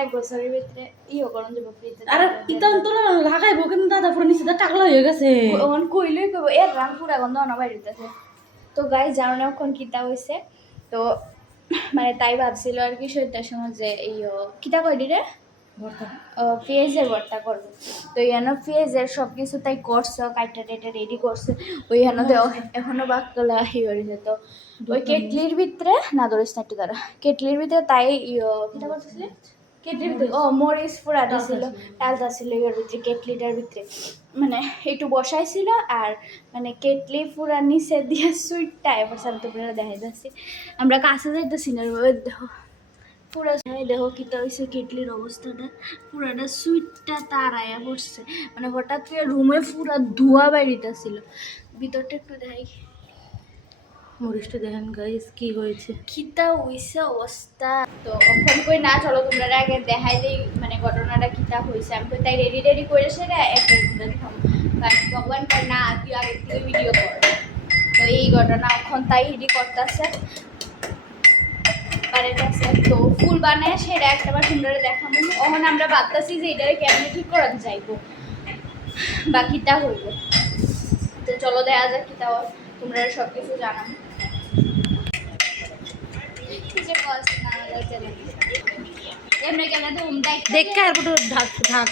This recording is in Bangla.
এক বছরের ভিতরে করুন যাবো ফ্রিজে আর ইতান তো লাগাইবো কিন্তু দাদা পুরো নিচে টাকলা হয়ে গেছে ওখান কইলেই কইব এর রান পুরা গন্ধ না বাইরেতেছে। তো গাই জানো না কখন কিতা হয়েছে তো মানে তাই ভাবছিল আর কি সৈতার সময় যে এই কিতা কইলি রে পেঁয়াজের ভর্তা করবো। তো এখানে পেঁয়াজের সব কিছু তাই করছো কাইটা টাইটা রেডি করছে ওইখানে তো এখনো বাকলা হয়েছে। তো ওই কেটলির ভিতরে না ধরিস না একটু দ্বারা কেটলির ভিতরে তাই কিতা করতেছিলে কেটলির ভিতরে মরিচ পুরাটা ছিল ডালটা ছিল এর ভিতরে কেটলিটার ভিতরে মানে একটু বসাইছিল আর মানে কেটলি পুরা নিচে দিয়ে সুইটটা এবার শান্ত পুরা দেখা যাচ্ছে আমরা কাছে যাইতেছি না দেখো পুরা দেখো কিতা হয়েছে কেটলির অবস্থাটা পুরাটা সুইটটা তারাইয়া পড়ছে মানে হঠাৎ করে রুমে পুরা ধোয়া বাইরিতেছিল ভিতরটা একটু দেখাই মরিচটা দেখেন গাইস কি হয়েছে কিতা হইছে অবস্থা। তো ফোন করে না চলো তোমরা আগে দেখাই দিই মানে ঘটনাটা কিতা হয়েছে আমি তো তাই রেডি রেডি করে সেটা একটা দেখাম ভগবান কর না তুই আগে থেকে ভিডিও কর। তো এই ঘটনা এখন তাই রেডি করতেছে তো ফুল বানায় সেটা একটাবার তোমরা দেখাবো এখন আমরা ভাবতেছি যে এটারে কেমনে ঠিক করাতে যাইবো বা কিতা হইব। তো চলো দেখা যাক কিতা তোমরা সব কিছু জানাবো এমনি গেলে তো দেখ আর ঢাক ঢাক